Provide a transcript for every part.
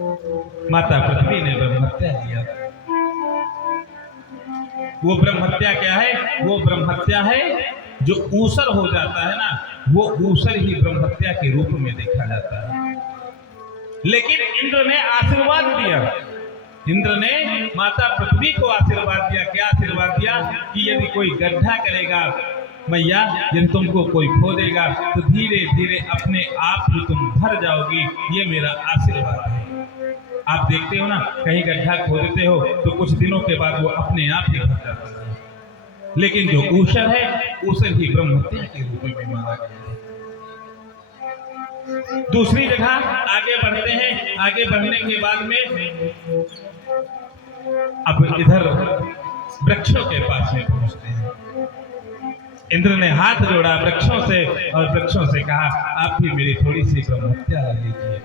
माता पृथ्वी ने ब्रह्महत्या किया। वो ब्रह्महत्या क्या है? वो ब्रह्महत्या है जो ऊसर हो जाता है ना, वो ऊसर ही ब्रह्महत्या के रूप में देखा जाता है। लेकिन इंद्र ने आशीर्वाद दिया, इंद्र ने माता पृथ्वी को आशीर्वाद दिया। क्या आशीर्वाद दिया? कि यदि कोई गड्ढा करेगा मैया, यदि तुमको कोई खोदेगा तो धीरे धीरे अपने आप ही तुम भर जाओगी, ये मेरा आशीर्वाद है। आप देखते हो ना, कहीं गड्ढा खोदते हो तो कुछ दिनों के बाद वो अपने आप ही भर जाता है। लेकिन जो ऊसर है, ऊसर ही ब्रह्महत्या के रूप में माना गया है। दूसरी जगह आगे बढ़ते हैं। आगे बढ़ने के बाद में अब इधर वृक्षों के पास में पहुंचते हैं। इंद्र ने हाथ जोड़ा वृक्षों से और वृक्षों से कहा, आप भी मेरी थोड़ी सी ब्रह्महत्या ले लीजिए।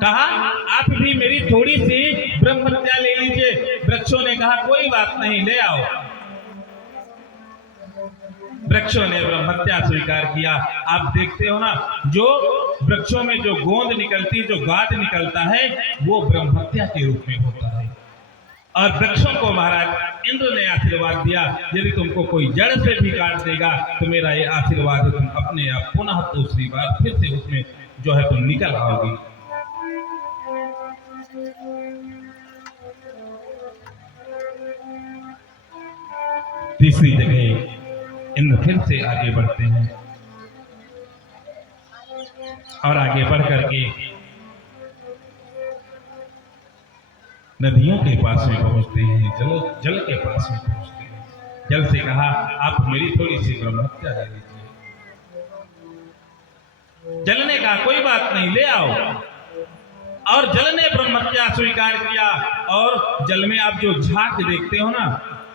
कहा, आप भी मेरी थोड़ी सी ब्रह्महत्या ले लीजिए। वृक्षों ने कहा, कोई बात नहीं, ले आओ। वृक्षों ने ब्रह्महत्या स्वीकार किया। आप देखते हो ना, जो वृक्षों में जो गोंद निकलती, जो गाद निकलता है, वो ब्रह्महत्या के रूप में होता है। और वृक्षों को महाराज इंद्र ने आशीर्वाद दिया, यदि तुमको कोई जड़ से भी काट देगा तो मेरा ये आशीर्वाद है, तुम अपने आप पुनः दूसरी बार फिर से उसमें जो है तुम निकल आओगी। तीसरी जगह इंद्र फिर से आगे बढ़ते हैं और आगे बढ़ करके नदियों के पास में पहुंचते हैं, जल के पास में पहुंचते हैं। जल से कहा, आप मेरी थोड़ी सी ब्रह्महत्या ले लीजिए। जल ने कहा, कोई बात नहीं, ले आओ। और जल ने ब्रह्महत्या स्वीकार किया। और जल में आप जो झाग देखते हो ना,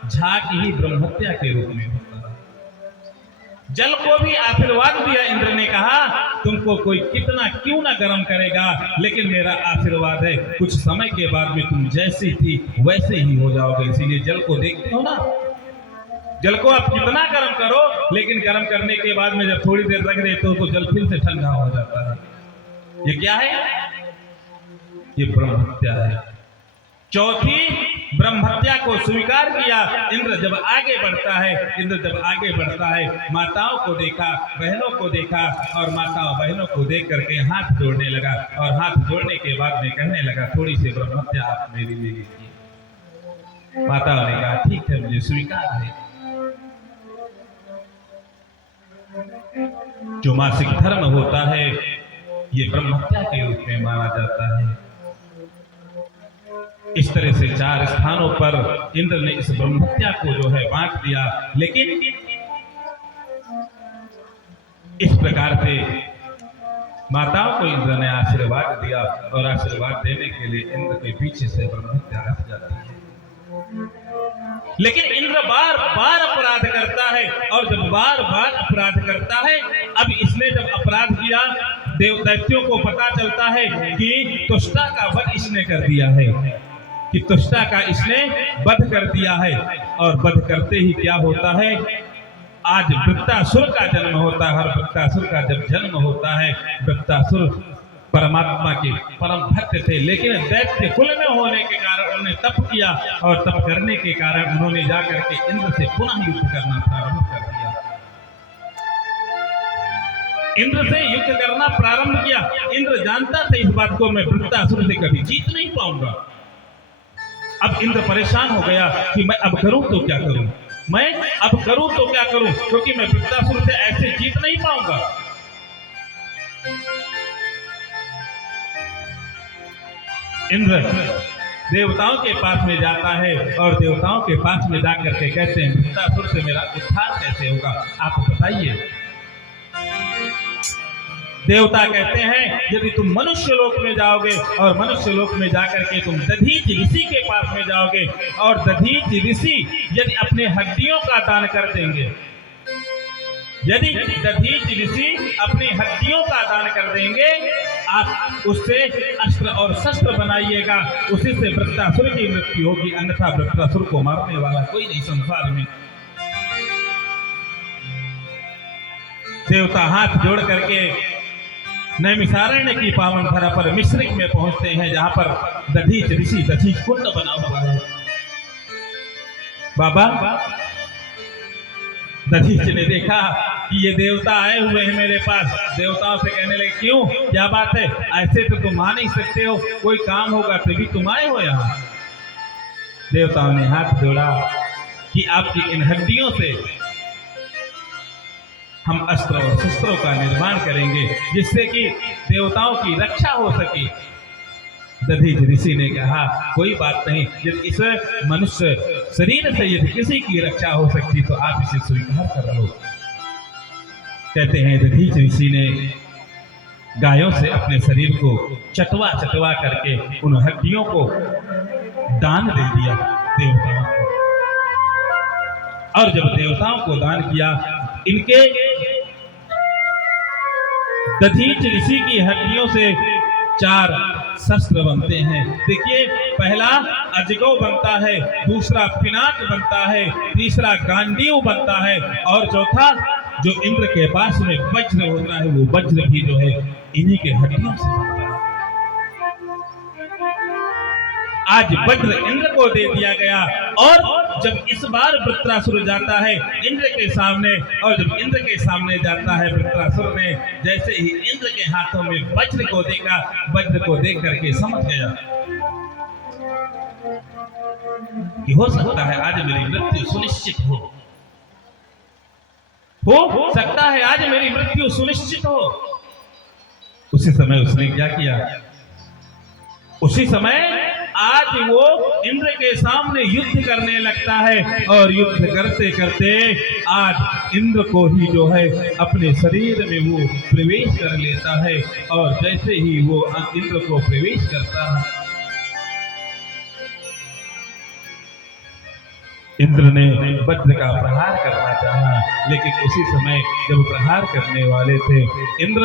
झाग ही ब्रह्महत्या के रूप में होता है। जल को भी आशीर्वाद दिया। इंद्र ने कहा, तुमको कोई कितना क्यों ना गर्म करेगा, लेकिन मेरा आशीर्वाद है, कुछ समय के बाद में तुम जैसी थी वैसे ही हो जाओगे। इसीलिए जल को देखते हो ना, जल को आप कितना गर्म करो, लेकिन गर्म करने के बाद में जब थोड़ी देर रख देते हो तो जल फिर से ठंडा हो जाता है। ये क्या है? ये ब्रह्महत्या है। चौथी ब्रह्महत्या को स्वीकार किया। इंद्र जब आगे बढ़ता है, माताओं को देखा, बहनों को देखा, और माताओं बहनों को देख करके हाथ जोड़ने लगा। और हाथ जोड़ने के बाद में कहने लगा, थोड़ी सी ब्रह्महत्या आप मेरी ले लीजिए। माताओं ने कहा, ठीक है, मुझे स्वीकार है। जो मासिक धर्म होता है, ये ब्रह्महत्या के रूप में माना जाता है। इस तरह से 4 स्थानों पर इंद्र ने इस ब्रह्महत्या को जो है बांट दिया। लेकिन इस प्रकार से माताओं को इंद्र ने आशीर्वाद दिया, और आशीर्वाद देने के लिए इंद्र के पीछे से ब्रह्महत्या रख जाती है। लेकिन इंद्र बार बार अपराध करता है, और जब बार बार अपराध करता है, अब इसने जब अपराध किया, दैत्यों को पता चलता है कि तुष्टा का वध इसने कर दिया है, कि तुष्टा का इसने वध कर दिया है। और वध करते ही क्या होता है, आज वृत्तासुर का जन्म होता है। और वृत्तासुर का जब जन्म होता है, वृत्तासुर परमात्मा के परम भक्त थे, लेकिन दैत्य कुल में होने के कारण उन्होंने तप किया, और तप करने के कारण उन्होंने जाकर के इंद्र से पुनः युद्ध करना प्रारंभ कर दिया। इंद्र से युद्ध करना प्रारंभ किया। इंद्र जानता था इस बात को, मैं वृत्तासुर से कभी जीत नहीं पाऊंगा। अब इंद्र परेशान हो गया कि मैं अब करूं तो क्या करूं, क्योंकि मैं वृत्तासुर से ऐसे जीत नहीं पाऊंगा। इंद्र देवताओं के पास में जाता है, और देवताओं के पास में जाकर के कहते हैं, वृत्तासुर से मेरा उद्धार कैसे होगा, आप बताइए। देवता कहते हैं, यदि तुम मनुष्य लोक में जाओगे, और मनुष्य लोक में जाकर के तुम दधीच ऋषि के पास में जाओगे, और दधीच ऋषि यदि अपने हड्डियों का दान कर देंगे, यदि दधीच ऋषि अपनी हड्डियों का दान कर देंगे, आप उससे अस्त्र और शस्त्र बनाइएगा, उसी से वृत्तासुर की मृत्यु होगी, अन्यथा वृत्तासुर को मारने वाला कोई नहीं संसार में। देवता हाथ जोड़ करके नैमिषारण्य की पावन धरा पर मिश्रिक में पहुंचते हैं, जहां पर दधीच ऋषि दधीच कुंड बना हुआ है। बाबा दधीच ने देखा कि ये देवता आए हुए हैं मेरे पास। देवताओं से कहने लगे, क्यों, क्या बात है? ऐसे तो तुम आ नहीं सकते हो, कोई काम होगा तभी तुम आए हो यहाँ। देवताओं ने हाथ जोड़ा कि आपकी इन हड्डियों से हम अस्त्र और शस्त्रों का निर्माण करेंगे, जिससे कि देवताओं की रक्षा हो सके। दधीच ऋषि ने कहा, कोई बात नहीं, यदि इस मनुष्य शरीर से यदि किसी की रक्षा हो सकती तो आप इसे स्वीकार कर लो। कहते हैं दधीच ऋषि ने गायों से अपने शरीर को चटवा चटवा करके उन हड्डियों को दान दे दिया देवताओं को। और जब देवताओं को दान किया, इनके दधीच ऋषि की हड्डियों से 4 शस्त्र बनते हैं। देखिए, पहला अजगौ बनता है, दूसरा पिनाक बनता है, तीसरा गांडीव बनता है, और चौथा जो इंद्र के पास में वज्र होता है, वो वज्र भी जो है इन्हीं के हड्डियों से बनता है। आज वज्र इंद्र को दे दिया गया। और जब इस बार वृत्रासुर जाता है इंद्र के सामने, और जब इंद्र के सामने जाता है वृत्रासुर ने जैसे ही इंद्र के हाथों में वज्र को देखा, वज्र को देख करके समझ गया कि हो सकता है आज मेरी मृत्यु सुनिश्चित हो सकता है आज मेरी मृत्यु सुनिश्चित हो। उसी समय उसने क्या किया? उसी समय आज वो इंद्र के सामने युद्ध करने लगता है, और युद्ध करते करते आज इंद्र को ही जो है अपने शरीर में वो प्रवेश कर लेता है। और जैसे ही वो इंद्र को प्रवेश करता है, इंद्र ने वज्र का प्रहार करना चाहा, लेकिन उसी समय जब प्रहार करने वाले थे, इंद्र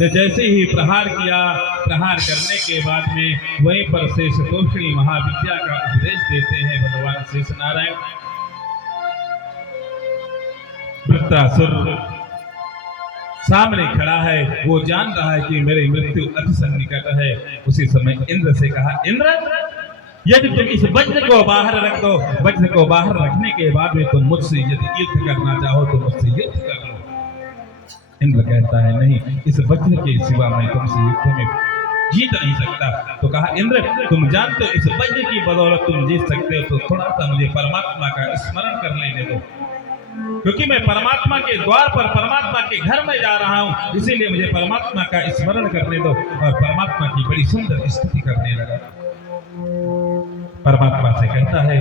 ने जैसे ही प्रहार किया, प्रहार करने के बाद में वहीं पर से शतोषणी महाविद्या का उपदेश देते हैं भगवान शेष नारायण। वृत्रासुर सामने खड़ा है, वो जान रहा है कि मेरी मृत्यु अति सन्निकट है। उसी समय इंद्र से कहा, इंद्र यदि तुम इस वज्र को बाहर रख दो, वज्र को बाहर रखने के बाद में तुम मुझसे यदि युद्ध करना चाहो तो मुझसे युद्ध कर लो। इंद्र कहता है, नहीं, इस वज्र के सिवा मैं तुमसे युद्ध में जीत नहीं सकता। तो कहा, इंद्र तुम जानते हो इस वज्र की बदौलत तुम जीत सकते हो, तो थोड़ा सा मुझे परमात्मा का स्मरण कर लेने दो, क्योंकि मैं परमात्मा के द्वार पर परमात्मा के घर में जा रहा हूं, इसीलिए मुझे परमात्मा का स्मरण करने दो। और परमात्मा की बड़ी सुंदर स्तुति करने लगा। परमात्मा से कहता है,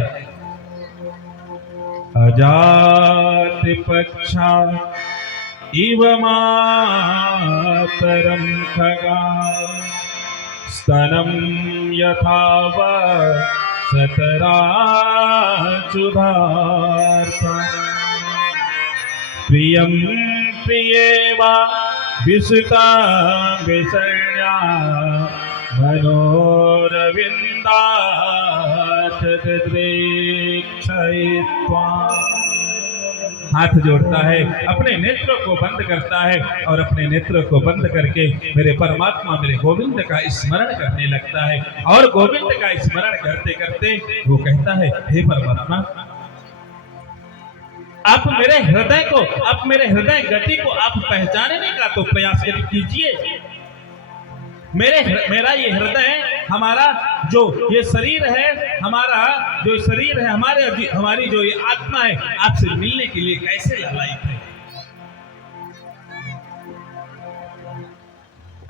अजात पक्षा इव मातरं खगा स्तनं यथा सतराचुधार्ता प्रियं प्रियेवा विसुता विसर्या मनोरविंदाथ दृक्षयित्वा। हाथ जोड़ता है, अपने नेत्रों को बंद करता है, और अपने नेत्रों को बंद करके मेरे परमात्मा मेरे गोविंद का स्मरण करने लगता है। और गोविंद का स्मरण करते करते वो कहता है, हे परमात्मा, आप मेरे हृदय को, आप मेरे हृदय गति को आप पहचानने का तो प्रयास कीजिए। मेरा ये हृदय, हमारा जो ये शरीर है, हमारा जो शरीर है, हमारी जो ये आत्मा है, आपसे मिलने के लिए कैसे लालायित है।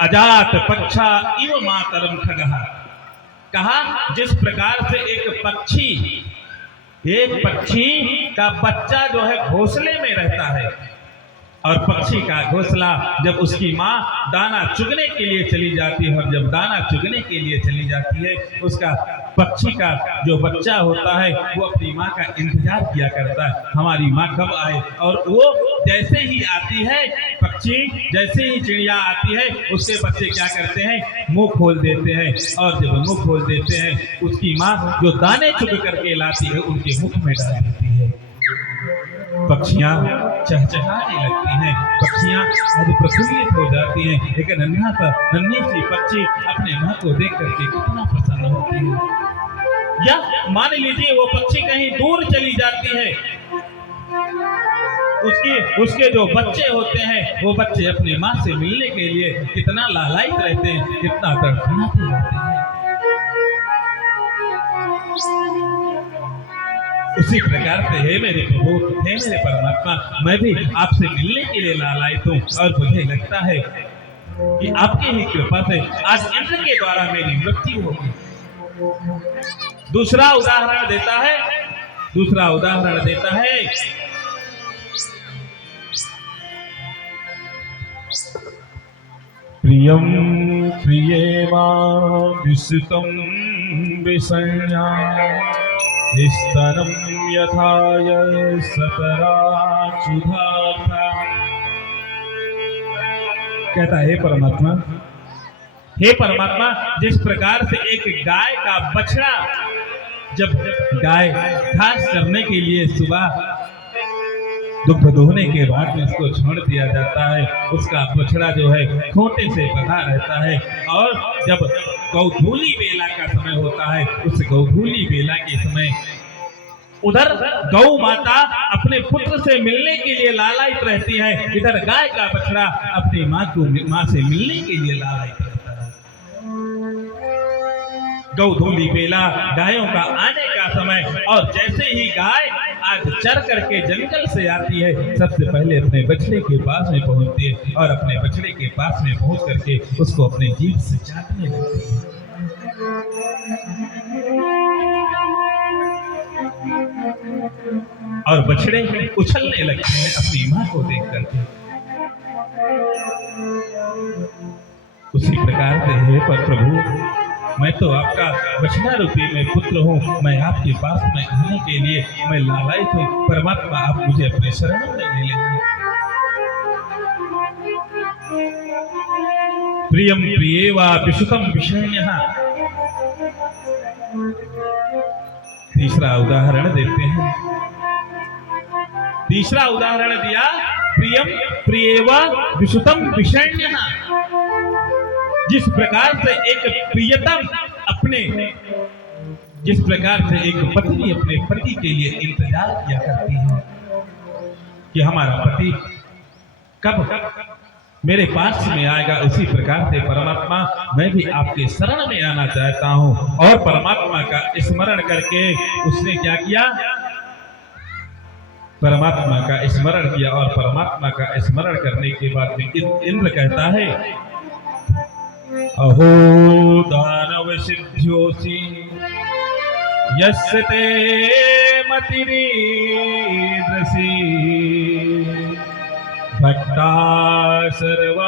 अजात पक्षा इव मातरम खगः, कहा जिस प्रकार से एक पक्षी का बच्चा जो है घोंसले में रहता है, और पक्षी का घोंसला जब उसकी माँ दाना चुगने के लिए चली जाती है, और जब दाना चुगने के लिए चली जाती है, उसका पक्षी का जो बच्चा होता है वो अपनी माँ का इंतजार किया करता है, हमारी माँ कब आए। और वो जैसे ही आती है, पक्षी जैसे ही चिड़िया आती है, उसके बच्चे क्या करते हैं, मुंह खोल देते हैं, और जब मुंह खोल देते हैं, उसकी माँ जो दाने चुग करके लाती है उनके मुख में डाल देती है। पक्षियां चहचहाने लगती हैं, पक्षियां आज प्रफुल्लित हो जाती हैं। एक नन्ही सी पक्षी अपने माँ को देख करके कितना प्रसन्न होती है। या मान लीजिए वो पक्षी कहीं दूर चली जाती है, उसके जो बच्चे होते हैं वो बच्चे अपनी माँ से मिलने के लिए कितना लालायित रहते हैं, कितना तड़फड़ाते रहते हैं। उसी प्रकार से हे मेरे प्रभु, हे मेरे परमात्मा, मैं भी आपसे मिलने के लिए लालायित हूँ और मुझे लगता है कि आपकी ही कृपा से आज इंद्र के द्वारा मेरी मृत्यु होगी। दूसरा उदाहरण देता है प्रियं प्रियेवाभिषितं विसंज्ञा स्तनं यथाय सतराक्षुधार्था। कहता है हे परमात्मा, जिस प्रकार से एक गाय का बछड़ा, जब गाय घास चरने के लिए सुबह दुग्ध दोहने के बाद में उसको छोड़ दिया जाता है, उसका बछड़ा जो है खूंटे से बंधा रहता है, और जब गौधूली बेला का समय होता है, उस गौधूली बेला के समय उधर गौ माता अपने पुत्र से मिलने के लिए लालायित रहती है, इधर गाय का बछड़ा अपनी माँ से मिलने के लिए लालायित रहता है। गौधूली बेला गायों का आने का समय, और जैसे ही गाय आज चर करके जंगल से आती है, सबसे पहले अपने बछड़े के पास में पहुंचती है और अपने बछड़े के पास में पहुंच करके उसको अपने जीभ से चाटने लगती है। और बछड़े उछलने लगते हैं अपनी माँ को देख करके। उसी प्रकार से हे पर प्रभु, मैं तो आपका बछड़ा रूपी में पुत्र हूँ, मैं आपके पास में आने के लिए मैं लालायित हूँ। परमात्मा, आप मुझे अपने शरण में ले लेंगे। प्रियं प्रियेवाभिषितं विसंज्ञा। तीसरा उदाहरण देते हैं। तीसरा उदाहरण दिया, प्रियं प्रियेवाभिषितं विसंज्ञा। जिस प्रकार से एक प्रियतम जिस प्रकार से एक पत्नी अपने पति के लिए इंतजार किया करती है कि हमारा पति कब मेरे पास में आएगा, उसी प्रकार से परमात्मा, मैं भी आपके शरण में आना चाहता हूँ। और परमात्मा का स्मरण करके उसने क्या किया? परमात्मा का स्मरण किया, और परमात्मा का स्मरण करने के बाद में इंद्र कहता है, अहो दानव सिद्ध्योसि यस्य ते मतिरीदृशी भक्ता सर्वात्मनात्मानं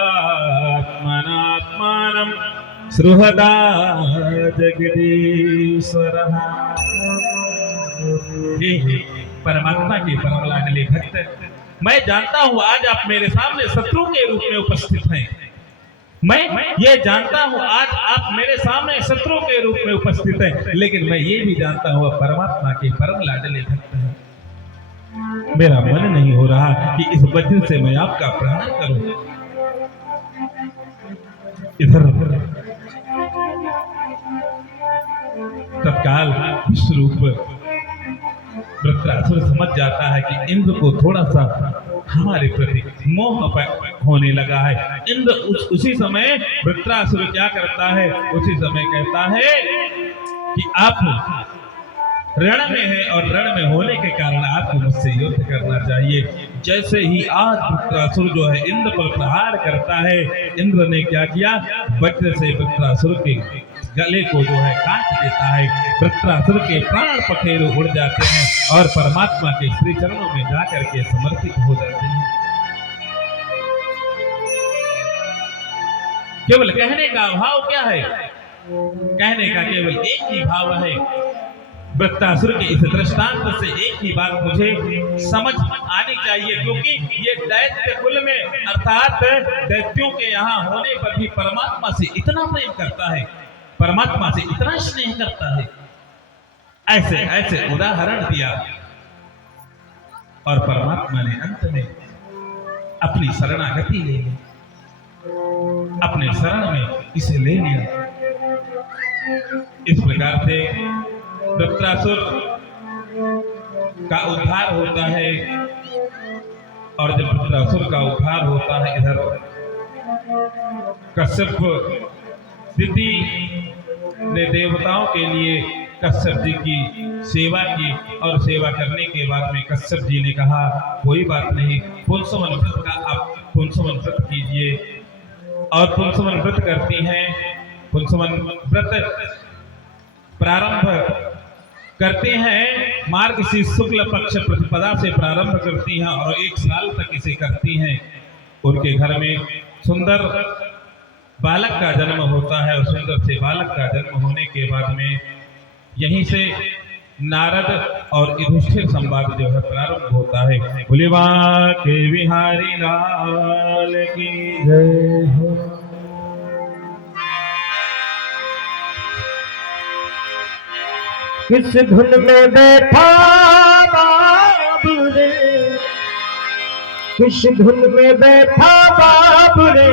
सृहदा जगदीश्वरः। परमात्मा के परम लाडले भक्त, मैं जानता हूं आज आप मेरे सामने शत्रु के रूप में उपस्थित हैं। मैं ये जानता हूं आज आप मेरे सामने शत्रु के रूप में उपस्थित हैं, लेकिन मैं ये भी जानता हूं आप परमात्मा के परम लाडले भक्त हैं। मेरा मन नहीं हो रहा कि इस वचन से मैं आपका प्रणाम करूं। इधर तत्काल विश्वरूप वृत्रासुर समझ जाता है कि इंद्र को थोड़ा सा हमारे प्रति मोह होने लगा है। इंद्र उसी समय वृत्रासुर क्या करता है? उसी समय कहता है कि आप रण में है और रण में होने के कारण आपको मुझसे युद्ध करना चाहिए। जैसे ही आज वृत्रासुर जो है इंद्र पर प्रहार करता है, इंद्र ने क्या किया? वज्र से वृत्रासुर के गले को जो है काट देता है। वृत्रासुर के प्राण पखेरु उड़ जाते हैं और परमात्मा के श्री चरणों में जाकर के समर्पित हो जाते हैं। केवल कहने का भाव क्या है? कहने का केवल एक ही भाव है। वृत्रासुर के इस दृष्टांत से एक ही बात मुझे समझ आनी चाहिए, क्योंकि ये दैत्य कुल में अर्थात दैत्यों के यहाँ होने पर भी परमात्मा से इतना प्रेम करता है, परमात्मा से इतना स्नेह करता है। ऐसे ऐसे उदाहरण दिया और परमात्मा ने अंत में अपनी शरणागति ले ली, अपने शरण में इसे ले लिया। इस प्रकार से वृत्रासुर का उद्धार होता है। और जब वृत्रासुर का उद्धार होता है, इधर कश्यप दिति ने देवताओं के लिए कश्यप जी की सेवा की, और सेवा करने के बाद में कश्यप जी ने कहा कोई बात नहीं, पुंसवन व्रत का आप पुंसवन व्रत कीजिए। और पुंसवन व्रत करती हैं। पुंसवन व्रत प्रारंभ करते हैं, मार्गशीर्ष शुक्ल पक्ष प्रतिपदा से प्रारंभ करती हैं और 1 साल तक इसे करती हैं। उनके घर में सुंदर बालक का जन्म होता है, और सुंदर से बालक का जन्म होने के बाद में यहीं से नारद और युधिष्ठिर संवाद जो है प्रारंभ होता है। भुलिवा के बिहारी लाल की जय हो। किस धुन में बैठा बाबू रे, किस धुन में बैठा बाबू रे,